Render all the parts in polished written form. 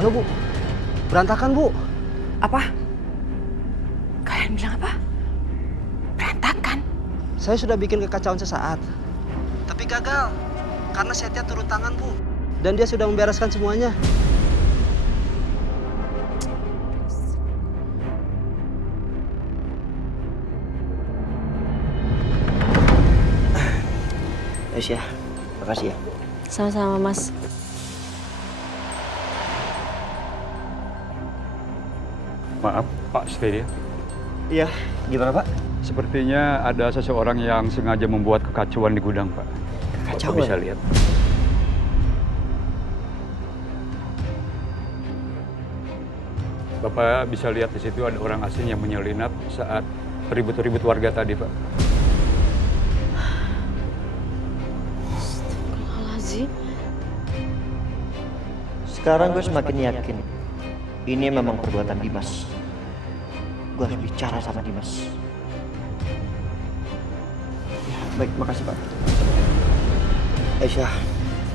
Halo Bu, berantakan Bu. Apa? Kalian bilang apa? Berantakan? Saya sudah bikin kekacauan sesaat. Tapi gagal, karena Setia turun tangan Bu. Dan dia sudah membereskan semuanya. Aisyah, makasih ya. Sama-sama, Mas. Maaf, Pak Stedia. Iya, gimana Pak? Sepertinya ada seseorang yang sengaja membuat kekacauan di gudang, Pak. Kekacauan? Bapak bisa lihat. Bapak bisa lihat di situ ada orang asing yang menyelinap saat ribut-ribut warga tadi, Pak. Astagfirullahaladzim. Sekarang gue semakin yakin ini memang perbuatan Dimas. Gue harus bicara sama Dimas. Ya, baik, makasih Pak. Aisyah,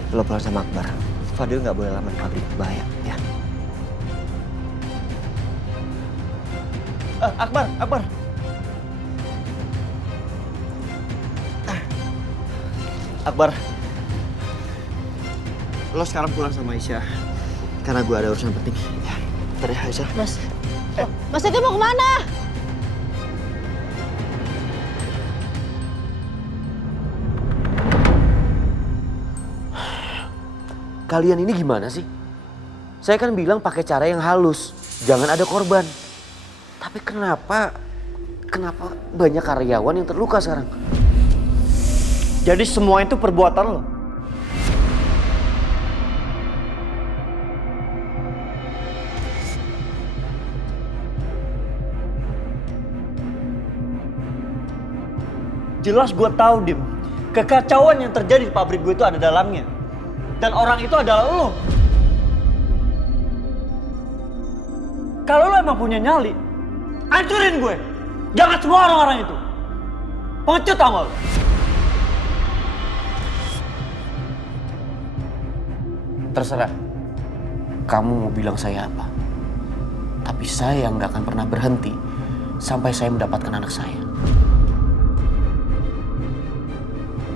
lo pulang sama Akbar. Fadil nggak boleh lama di pabrik, bahaya ya. Akbar. Akbar, lo sekarang pulang sama Aisyah. Karena gue ada urusan penting. Ya, bentar ya Aisyah. Mas. Mas itu mau kemana? Kalian ini gimana sih? Saya kan bilang pakai cara yang halus, jangan ada korban. Tapi kenapa banyak karyawan yang terluka sekarang? Jadi semua itu perbuatan lo. Jelas gue tahu, Dim. Kekacauan yang terjadi di pabrik gue itu ada dalamnya. Dan orang itu adalah lo. Kalau lo emang punya nyali, hancurin gue. Jangan semua orang-orang itu. Pengecut tau gak lo? Terserah. Kamu mau bilang saya apa? Tapi saya nggak akan pernah berhenti sampai saya mendapatkan anak saya.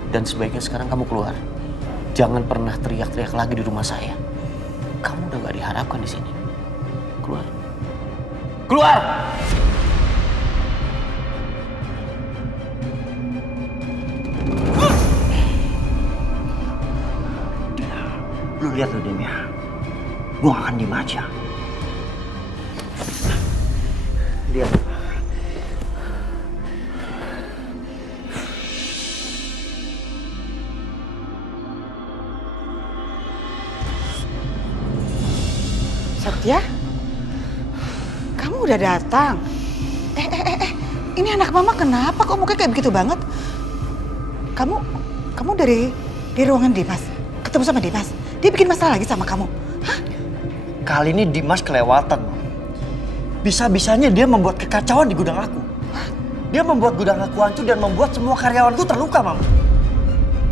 Dan sebaiknya sekarang kamu keluar. Jangan pernah teriak-teriak lagi di rumah saya. Kamu udah nggak diharapkan di sini. Keluar. Keluar! Lu lihat tuh, Dim ya. Gue gak akan diem aja. Lihat. Satya? Kamu udah datang? Ini anak mama kenapa kok mukanya kayak begitu banget? Kamu dari ruangan Dimas? Ketemu sama Dimas? Dia bikin masalah lagi sama kamu? Hah? Kali ini Dimas kelewatan. Bisa-bisanya dia membuat kekacauan di gudang aku. Dia membuat gudang aku hancur dan membuat semua karyawanku terluka, Mam.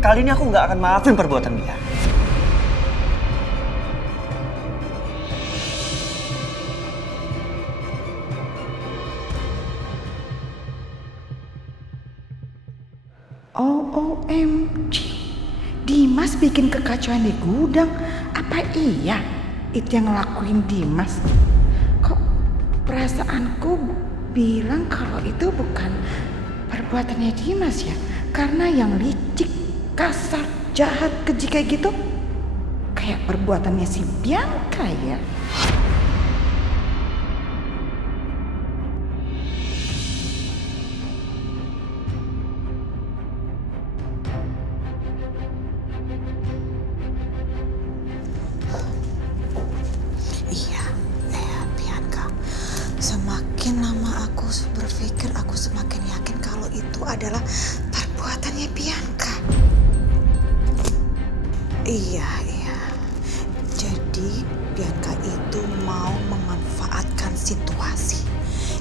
Kali ini aku nggak akan maafin perbuatan dia. OMG, Dimas bikin kekacauan di gudang. Apa iya itu yang ngelakuin Dimas? Kok perasaanku bilang kalau itu bukan perbuatannya Dimas ya? Karena yang licik, kasar, jahat, keji kayak gitu kayak perbuatannya si Bianca ya. Iya, Bianca. Semakin lama aku berpikir, aku semakin yakin kalau itu adalah perbuatannya Bianca. Iya. Jadi Bianca itu mau memanfaatkan situasi.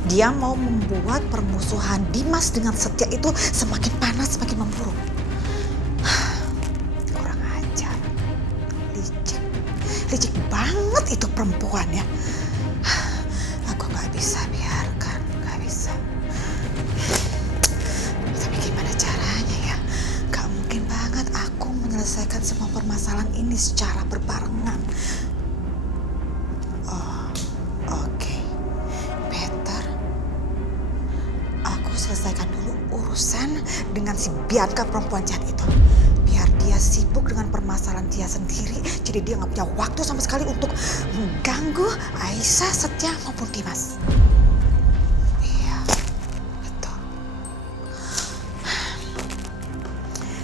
Dia mau membuat permusuhan Dimas dengan Setia itu semakin panas, semakin memburuk. Kurang ajar, licik. licik banget itu perempuan ya. Aku nggak bisa biarkan, nggak bisa. Tapi gimana caranya ya? Gak mungkin banget aku menyelesaikan semua permasalahan ini secara berbarengan. Oh, oke. Better. Aku selesaikan dulu urusan dengan si Bianca perempuan jahat itu. Biar dia sibuk dengan permasalahan dia sendiri. Jadi dia gak punya waktu sama sekali untuk mengganggu Aisyah, Setia maupun Dimas. Iya, betul.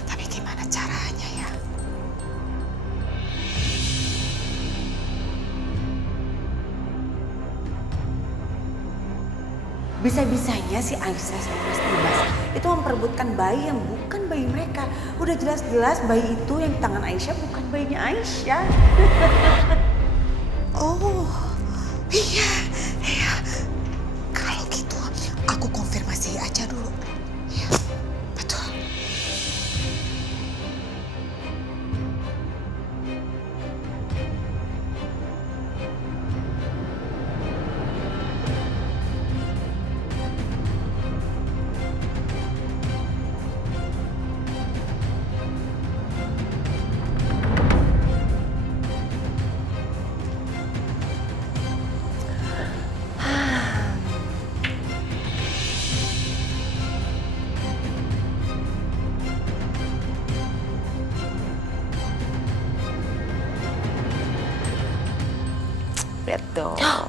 Tapi gimana caranya ya? Bisa-bisanya si Aisyah sama Mas Dimas itu memperebutkan bayi yang bukan bayi mereka. Udah jelas-jelas bayi itu yang di tangan Aisyah bukan bayinya Aisyah. Oh, iya, iya. Kalau gitu aku konfirmasi aja dulu. Iya, betul. Lihat dong. Ya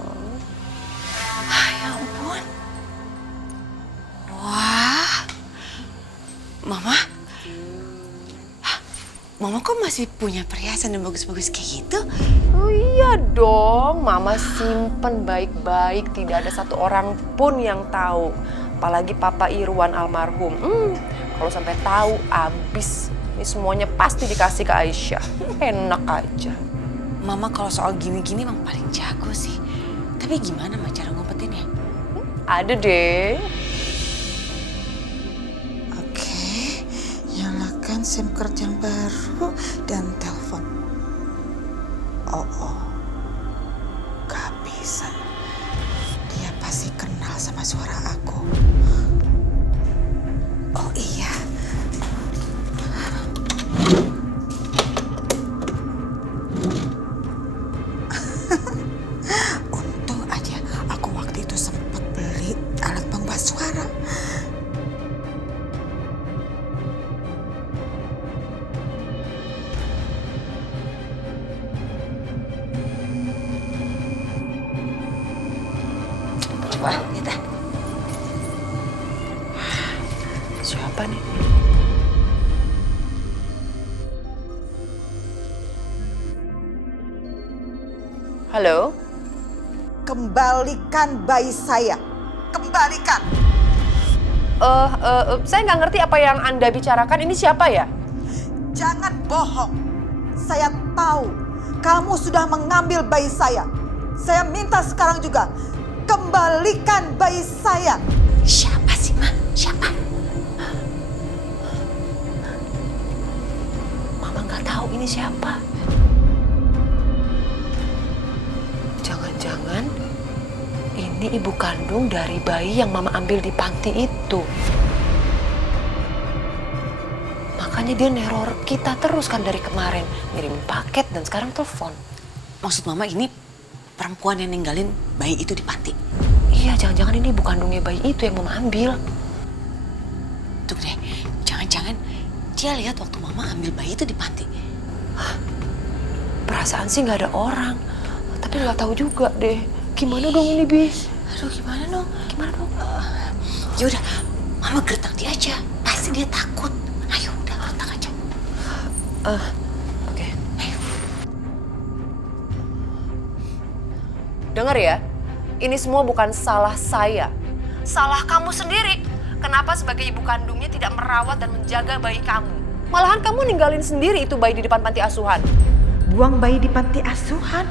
ampun. Wah. Mama. Mama kok masih punya perhiasan yang bagus-bagus kayak gitu? Oh iya dong, Mama simpen baik-baik, tidak ada satu orang pun yang tahu. Apalagi Papa Irwan almarhum. Kalau sampai tahu, abis. Ini semuanya pasti dikasih ke Aisyah. Enak aja. Mama kalau soal gini-gini emang paling jago sih. Tapi gimana mah cara ngumpetinnya? Ada deh. Oke, nyalakan SIM card yang baru dan telepon. Oh, gak bisa. Dia pasti kenal sama suara aku. Oh iya. Untung aja aku waktu itu sempat beli alat pengubah suara. Wah, lihat ah. Siapa nih? Halo? Kembalikan bayi saya. Kembalikan. Saya nggak ngerti apa yang Anda bicarakan. Ini siapa ya? Jangan bohong. Saya tahu kamu sudah mengambil bayi saya. Saya minta sekarang juga kembalikan bayi saya. Siapa sih, Ma? Siapa? Mama nggak tahu ini siapa. Jangan-jangan ini ibu kandung dari bayi yang Mama ambil di panti itu. Makanya dia neror kita terus kan dari kemarin. Ngirimin paket dan sekarang telepon. Maksud Mama ini perempuan yang ninggalin bayi itu di panti? Iya, jangan-jangan ini ibu kandungnya bayi itu yang Mama ambil. Tuh deh, jangan-jangan dia lihat waktu Mama ambil bayi itu di panti. Perasaan sih nggak ada orang. Tapi nggak tahu juga deh. Gimana dong ini, Bi? Aduh, gimana dong? Gimana dong? Yaudah, Mama gertak dia aja. Pasti dia takut. Ayo, udah gertak aja. Oke. Dengar ya, ini semua bukan salah saya. Salah kamu sendiri. Kenapa sebagai ibu kandungnya tidak merawat dan menjaga bayi kamu? Malahan kamu ninggalin sendiri itu bayi di depan panti asuhan. Buang bayi di panti asuhan?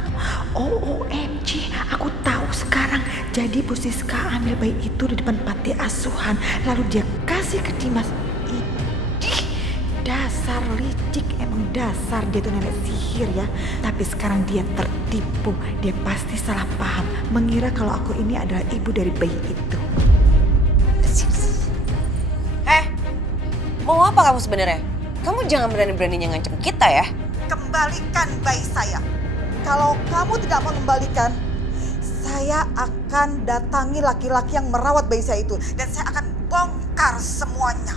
OMG, aku tahu sekarang. Jadi Bu Siska ambil bayi itu di depan panti asuhan. Lalu dia kasih ke Dimas. Idih, dasar. Dasar licik, emang dasar dia tuh nenek sihir ya. Tapi sekarang dia tertipu, dia pasti salah paham, mengira kalau aku ini adalah ibu dari bayi itu. Mau apa kamu sebenarnya? Kamu jangan berani-beraninya ngancam kita ya. Kembalikan bayi saya. Kalau kamu tidak mau kembalikan, saya akan datangi laki-laki yang merawat bayi saya itu. Dan saya akan bongkar semuanya.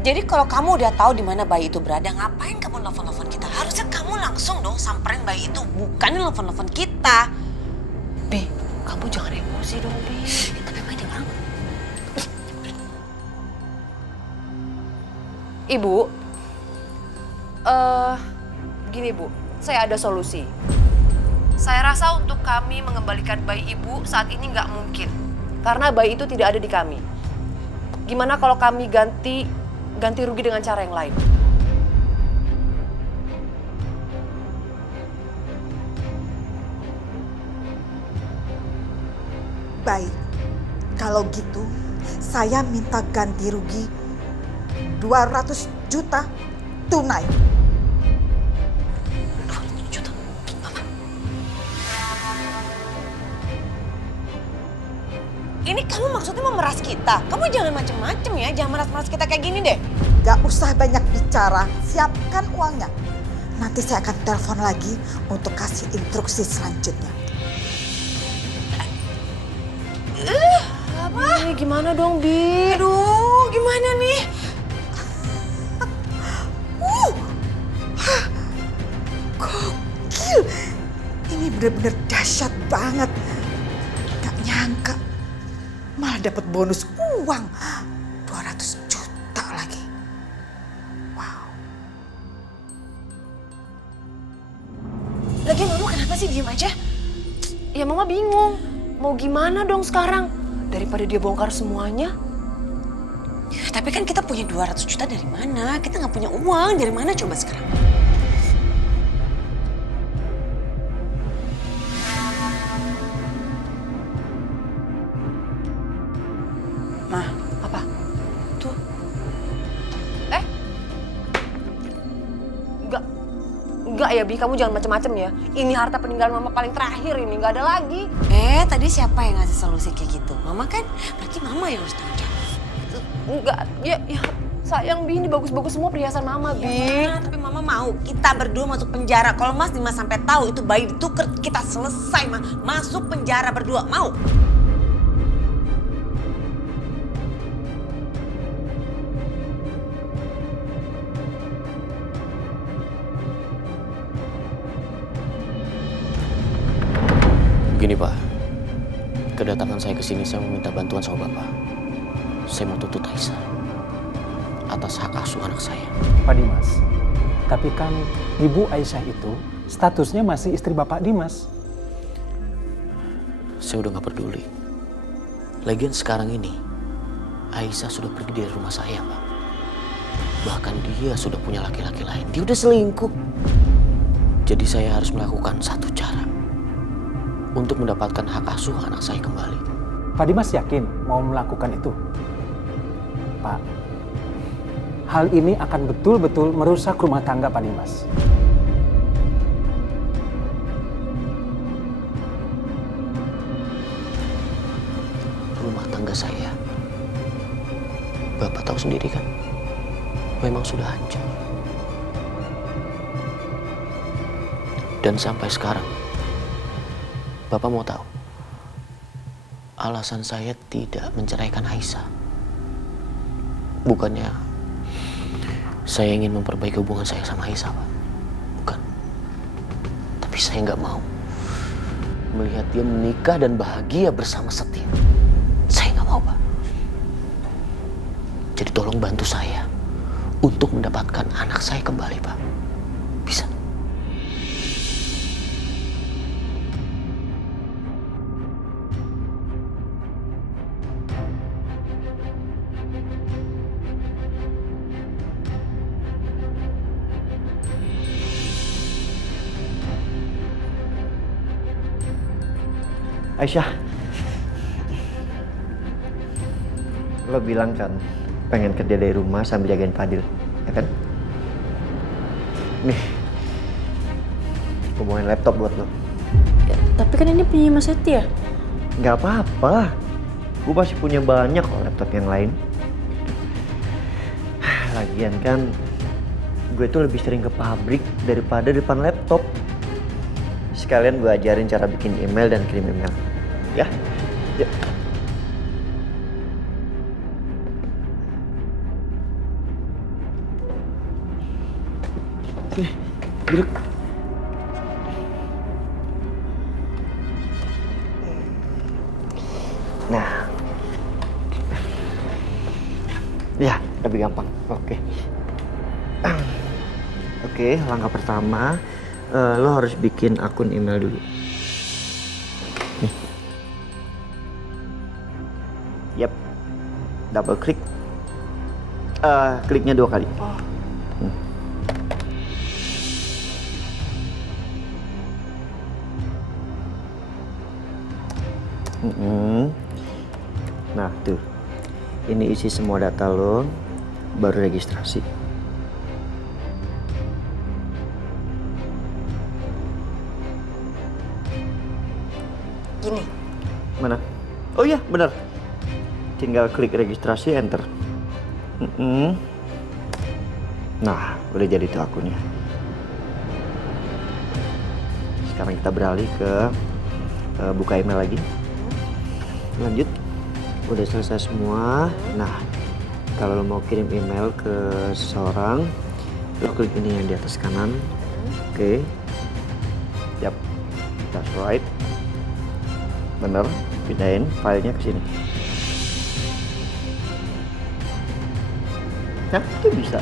Jadi kalau kamu udah tahu di mana bayi itu berada, ngapain kamu nelfon-nelfon kita? Harusnya kamu langsung dong samperin bayi itu, bukan nelfon-nelfon kita. Bi, kamu jangan emosi dong, Bi. Tapi main orang. Ibu, gini Bu, saya ada solusi. Saya rasa untuk kami mengembalikan bayi ibu saat ini nggak mungkin. Karena bayi itu tidak ada di kami. Gimana kalau kami ganti rugi dengan cara yang lain? Baik, kalau gitu saya minta ganti rugi 200 juta tunai. 200 juta? Apa? Ini kamu maksudnya memeras kita? Kamu jangan macem-macem ya, jangan meras-meras kita kayak gini deh. Gak usah banyak bicara, siapkan uangnya. Nanti saya akan telepon lagi untuk kasih instruksi selanjutnya. Ini gimana dong, Bi? Aduh, gimana nih? Gokil, ini benar-benar dahsyat banget. Gak nyangka, malah dapat bonus uang 200 juta lagi. Wow. Lagian mama kenapa sih diem aja? Ya Mama bingung. Mau gimana dong sekarang? Daripada dia bongkar semuanya. Tapi kan kita punya 200 juta dari mana? Kita nggak punya uang, dari mana coba sekarang? Nah, apa? Tuh. Enggak ya, Bi. Kamu jangan macem-macem ya. Ini harta peninggalan Mama paling terakhir ini. Nggak ada lagi. Tadi siapa yang ngasih solusi kayak gitu? Mama kan? Berarti mama yang harus tanggung jawab. Enggak. Ya, sayang, Bi. Ini bagus-bagus semua perhiasan Mama, Bi. Ya, tapi mama mau kita berdua masuk penjara. Kalau Mas Dimas sampai tahu itu bayi ditukar, kita selesai, Ma. Masuk penjara berdua. Mau? Begini Pak, kedatangan saya ke sini saya meminta bantuan sama Bapak. Saya mau tuntut Aisyah atas hak asuh anak saya. Pak Dimas, tapi kan Ibu Aisyah itu statusnya masih istri Bapak Dimas. Saya udah gak peduli. Lagian sekarang ini, Aisyah sudah pergi dari rumah saya, Pak. Bahkan dia sudah punya laki-laki lain. Dia udah selingkuh. Jadi saya harus melakukan satu cara untuk mendapatkan hak asuh anak saya kembali. Pak Dimas yakin mau melakukan itu? Pak, hal ini akan betul-betul merusak rumah tangga Pak Dimas. Rumah tangga saya, Bapak tahu sendiri kan, memang sudah hancur. Dan sampai sekarang, Bapak mau tahu alasan saya tidak menceraikan Aisyah? Bukannya saya ingin memperbaiki hubungan saya sama Aisyah, Pak. Bukan. Tapi saya nggak mau melihat dia menikah dan bahagia bersama Setia. Saya nggak mau, Pak. Jadi tolong bantu saya untuk mendapatkan anak saya kembali, Pak. Bisa? Aisyah. Lo bilang kan pengen kerja dari rumah sambil jagain Fadil, ya kan? Nih, gue bawain laptop buat lo. Ya, tapi kan ini punya Mas Setia. Gak apa-apa, gue masih punya banyak kok laptop yang lain. Lagian kan, gue tuh lebih sering ke pabrik daripada depan laptop. Sekalian gue ajarin cara bikin email dan kirim email. Ya? Ya. Sini, duduk. Nah. Ya, lebih gampang. Oke. Oke, langkah pertama, lo harus bikin akun email dulu. Nih. Yap. Double klik. Kliknya 2 kali. Nah, tuh. Ini isi semua data lo, baru registrasi. Gini. Mana? Oh iya, benar. Tinggal klik registrasi, enter. Nah, udah jadi tuh akunnya. Sekarang kita beralih ke buka email lagi. Lanjut. Udah selesai semua. Nah, kalau lo mau kirim email ke seseorang, lo klik ini yang di atas kanan. Oke. Yap. That's right. Bener, pindahin filenya ke sini. Nah, itu bisa.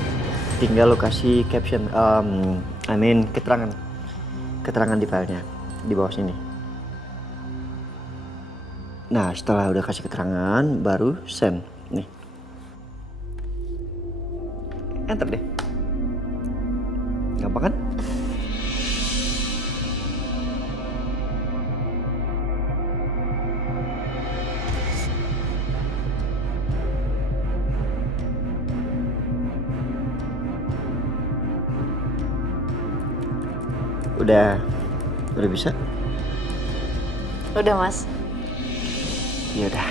Tinggal lo kasih caption, keterangan di filenya di bawah sini. Nah, setelah udah kasih keterangan, baru send. Nih. Enter deh. Gampang kan? Udah bisa? Udah, Mas. Ya udah.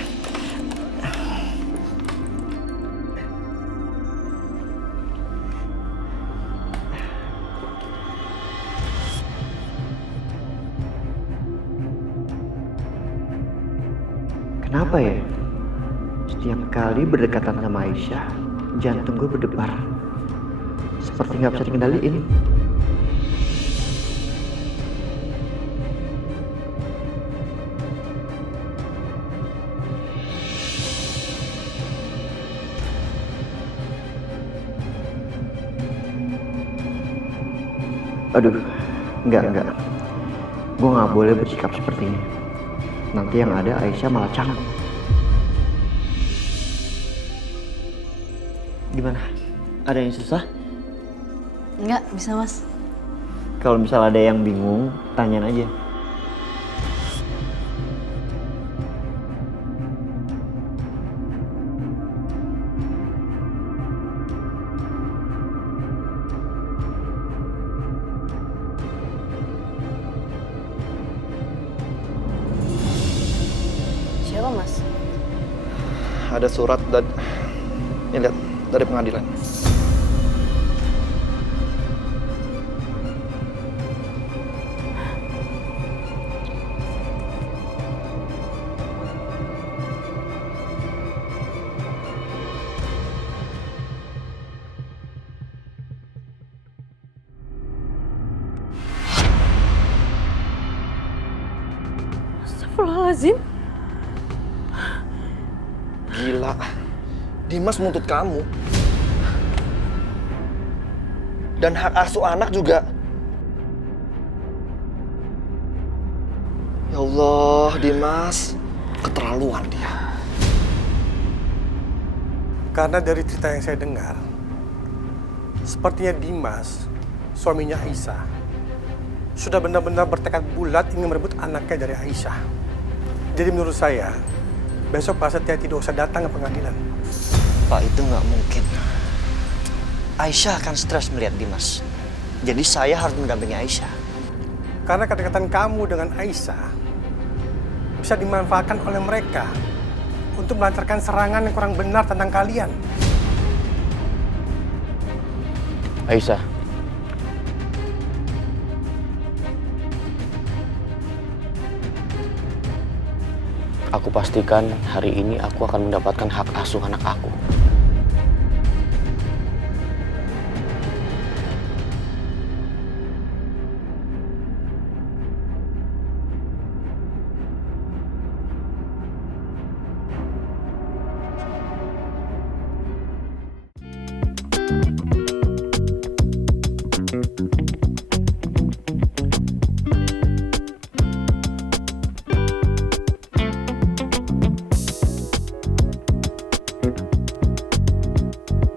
Kenapa ya? Setiap kali berdekatan sama Aisyah, jantung gue berdebar. Seperti nggak bisa dikendaliin. Aduh, enggak. Gue nggak boleh bersikap seperti ini. Nanti yang ada Aisyah malah canggung. Gimana? Ada yang susah? Enggak, bisa, Mas. Kalau misal ada yang bingung, tanyain aja. Siapa, Mas? Ada surat dan ini lihat dari pengadilan. Astagfirullahaladzim. Gila, Dimas menuntut kamu. Dan hak asuh anak juga. Ya Allah, Dimas, keterlaluan dia. Karena dari cerita yang saya dengar, sepertinya Dimas, suaminya Aisyah, sudah benar-benar bertekad bulat ingin merebut anaknya dari Aisyah. Jadi menurut saya, besok Pak Setia tidak usah datang ke pengadilan. Pak, itu nggak mungkin. Aisyah akan stres melihat Dimas. Jadi saya harus mendampingi Aisyah. Karena kedekatan kamu dengan Aisyah bisa dimanfaatkan oleh mereka untuk melancarkan serangan yang kurang benar tentang kalian. Aisyah, aku pastikan hari ini aku akan mendapatkan hak asuh anak aku.